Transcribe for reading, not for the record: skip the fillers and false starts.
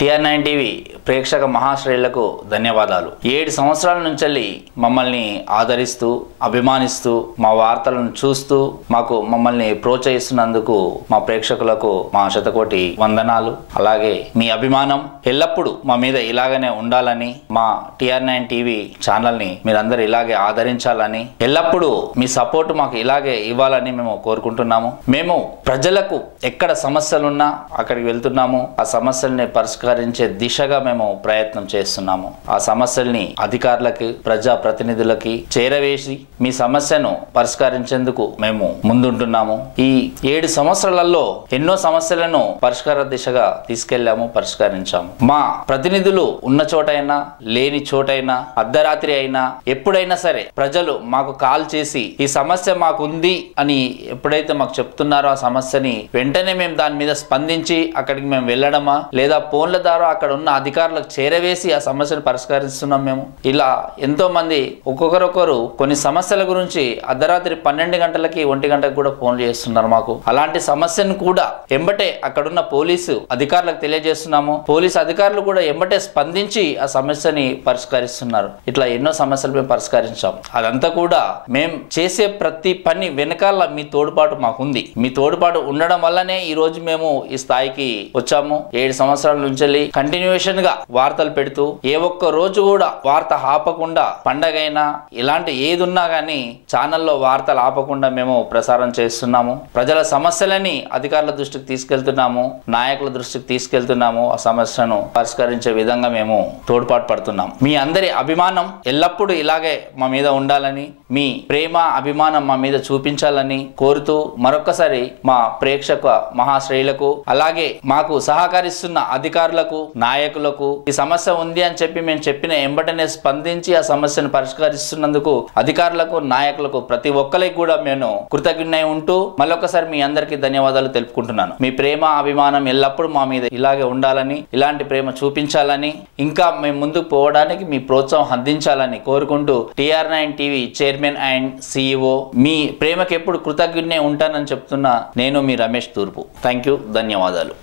TR9 TV ప్రేక్షక మహాశ్రేయులకు ధన్యవాదాలు. 7 సంవత్సరాల నుంచి మమ్మల్ని ఆదరిస్తూ అభిమానిస్తూ మా వార్తలను చూస్తూ మమ్మల్ని ప్రోత్సహిస్తున్నందుకు మా ప్రేక్షకులకు మా శతకోటి వందనాలు. అలాగే మీ అభిమానం ఎల్లప్పుడూ మా మీద ఇలాగనే ఉండాలని, మా TR9 టీవీ ఛానల్ని మీరందరూ ఇలాగే ఆదరించాలని, ఎల్లప్పుడూ మీ సపోర్ట్ మాకు ఇలాగే ఇవ్వాలని మేము కోరుకుంటున్నాము. మేము ప్రజలకు ఎక్కడ సమస్యలున్నా అక్కడికి వెళ్తున్నాము. ఆ సమస్యల్ని పరిష్కరించే దిశగా మేము ప్రయత్నం చేస్తున్నాము. ఆ సమస్యల్ని అధికారులకి ప్రజా ప్రతినిధులకి చేరవేసి మీ సమస్యను పరిష్కరించేందుకు మేము ముందుంటున్నాము. ఈ 7 సంవత్సరాలలో ఎన్నో సమస్యలను పరిష్కార దిశగా తీసుకెళ్లాము, పరిష్కరించాము. మా ప్రతినిధులు ఉన్న చోటైనా లేని చోటైనా అర్ధరాత్రి అయినా ఎప్పుడైనా సరే ప్రజలు మాకు కాల్ చేసి ఈ సమస్య మాకు ఉంది అని ఎప్పుడైతే మాకు చెప్తున్నారో ఆ సమస్యని వెంటనే మేము దాని మీద స్పందించి అక్కడికి మేము వెళ్ళడమా లేదా ఫోన్ల ద్వారా అక్కడ ఉన్న అధికారులకు చేరవేసి ఆ సమస్యను పరిష్కరిస్తున్నాం. మేము ఇలా ఎంతో మంది ఒక్కొక్కరొకరు కొన్ని సమస్యల గురించి అర్ధరాత్రి 12 గంటలకి 1 గంటలకు కూడా ఫోన్లు చేస్తున్నారు మాకు. అలాంటి సమస్యను కూడా ఎంబటే అక్కడున్న పోలీసు అధికారులకు తెలియజేస్తున్నాము. పోలీసు అధికారులు కూడా ఎంబటే స్పందించి ఆ సమస్యని పరిష్కరిస్తున్నారు. ఇట్లా ఎన్నో సమస్యలు మేము పరిష్కరించాం. అదంతా కూడా మేము చేసే ప్రతి పని వెనకాల మీ తోడ్పాటు మాకుంది. మీ తోడ్పాటు ఉండడం వల్లనే ఈ రోజు మేము ఈ స్థాయికి వచ్చాము. 7 సంవత్సరాల నుంచి కంటిన్యూషన్ గా వార్తలు పెడుతూ ఏ ఒక్క రోజు కూడా వార్త ఆపకుండా, పండగైనా ఇలాంటి ఏది ఉన్నా గానీ ఛానల్లో వార్తలు ఆపకుండా మేము ప్రసారం చేస్తున్నాము. ప్రజల సమస్యలని అధికారుల దృష్టికి తీసుకెళ్తున్నాము, నాయకుల దృష్టికి తీసుకెళ్తున్నాము. ఆ సమస్యను పరిష్కరించే విధంగా మేము తోడ్పాటు పడుతున్నాం. మీ అందరి అభిమానం ఎల్లప్పుడూ ఇలాగే మా మీద ఉండాలని, మీ ప్రేమ అభిమానం మా మీద చూపించాలని కోరుతూ మరొక్కసారి మా ప్రేక్షక మహాశ్రేయులకు అలాగే మాకు సహకరిస్తున్న అధికారులకు నాయకులకు ఈ సమస్య ఉంది అని చెప్పి మేము చెప్పిన ఎంబటనే స్పందించి ఆ సమస్యను పరిష్కరిస్తున్నందుకు అధికారులకు నాయకులకు ప్రతి ఒక్కరికి కూడా నేను కృతజ్ఞుడై ఉంటూ మళ్ళొకసారి మీ అందరికీ ధన్యవాదాలు తెలుపుకుంటున్నాను. మీ ప్రేమ అభిమానం ఎల్లప్పుడూ మా మీద ఇలాగే ఉండాలని, ఇలాంటి ప్రేమ చూపించాలని, ఇంకా మేము ముందుకు పోవడానికి మీ ప్రోత్సాహం అందించాలని కోరుకుంటూ TR9 TV chairman and CEO మీ ప్రేమకి ఎప్పుడు కృతజ్ఞుడై ఉంటానని చెప్తున్నా నేను మీ రమేష్ తూర్పు. థ్యాంక్ యూ, ధన్యవాదాలు.